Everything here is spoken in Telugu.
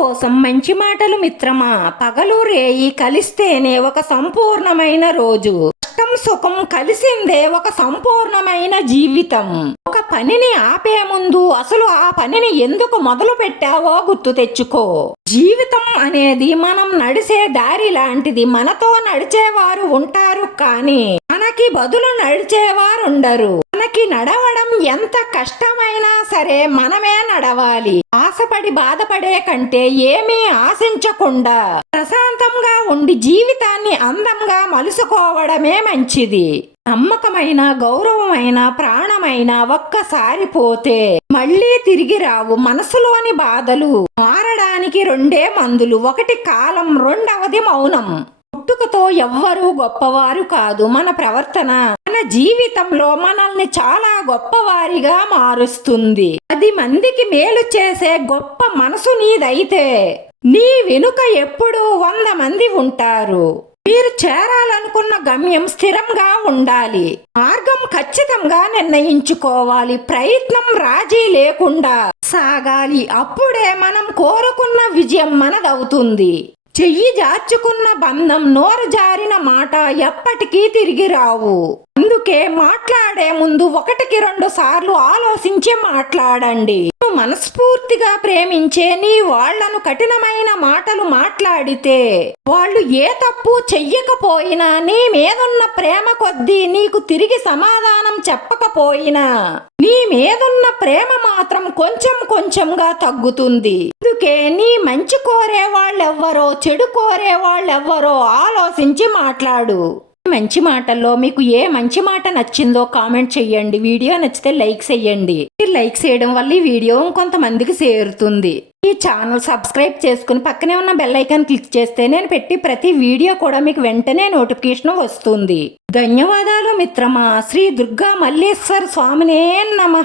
కోసం మంచి మాటలు మిత్రమా? పగలు రేయి కలిస్తేనే ఒక సంపూర్ణమైన రోజు. కష్టం సుఖం కలిసిందే ఒక సంపూర్ణమైన జీవితం. ఒక పనిని ఆపే ముందు అసలు ఆ పనిని ఎందుకు మొదలు పెట్టావో గుర్తు తెచ్చుకో. జీవితం అనేది మనం నడిచే దారి లాంటిది. మనతో నడిచేవారు ఉంటారు కానీ మనకి బదులు నడిచేవారుండరు. మనకి నడవడం ఎంత కష్టమైనా సరే మనమే నడవాలి. ఆశపడి బాధపడే కంటే ఏమీ ఆశించకుండా ప్రశాంతంగా ఉండి జీవితాన్ని అందంగా మలుసుకోవడమే మంచిది. నమ్మకమైన గౌరవమైన ప్రాణమైన ఒక్కసారి పోతే మళ్ళీ తిరిగి రావు మనసులోని బాధలు. మారడానికి రెండే మందులు ఒకటి కాలం రెండవది మౌనం. పుట్టుకతో ఎవ్వరూ గొప్పవారు కాదు మన ప్రవర్తన. మన జీవితంలో మనల్ని చాలా గొప్పవారిగా మారుస్తుంది. పది మందికి మేలు చేసే గొప్ప మనసు నీదైతే నీ వెనుక ఎప్పుడూ వంద మంది ఉంటారు. మీరు చేరాలనుకున్న గమ్యం స్థిరంగా ఉండాలి. మార్గం ఖచ్చితంగా నిర్ణయించుకోవాలి. ప్రయత్నం రాజీ లేకుండా సాగాలి. అప్పుడే మనం కోరుకున్న విజయం మనదవుతుంది. చెయ్యి జార్చుకున్న బంధం నోరు జారిన మాట ఎప్పటికీ తిరిగి రావు. అందుకే మాట్లాడే ముందు ఒకటికి రెండు సార్లు ఆలోచించి మాట్లాడండి. నువ్వు మనస్ఫూర్తిగా ప్రేమించే నీ వాళ్ళను కఠినమైన మాటలు మాట్లాడితే వాళ్ళు ఏ తప్పు చెయ్యకపోయినా నీ మీదున్న ప్రేమ కొద్దీ నీకు తిరిగి సమాధానం చెప్పకపోయినా నీ మీదున్న ప్రేమ మాత్రం కొంచెం కొంచెంగా తగ్గుతుంది. అందుకే నీ మంచి కోరే వాళ్ళెవ్వరో చెడు కోరే వాళ్ళెవ్వరో ఆలోచించి మాట్లాడు. మంచి మాటల్లో మీకు ఏ మంచి మాట నచ్చిందో కామెంట్ చెయ్యండి. వీడియో నచ్చితే లైక్ చేయండి మీరు లైక్ చేయడం వల్ల ఈ వీడియో కొంతమందికి చేరుతుంది. ఈ ఛానల్ సబ్స్క్రైబ్ చేసుకుని పక్కనే ఉన్న బెల్ ఐకాన్ క్లిక్ చేస్తే నేను పెట్టి ప్రతి వీడియో కూడా మీకు వెంటనే నోటిఫికేషన్ వస్తుంది. ధన్యవాదాలు మిత్రమా. శ్రీ దుర్గా మల్లేశ్వర స్వామినే నమ.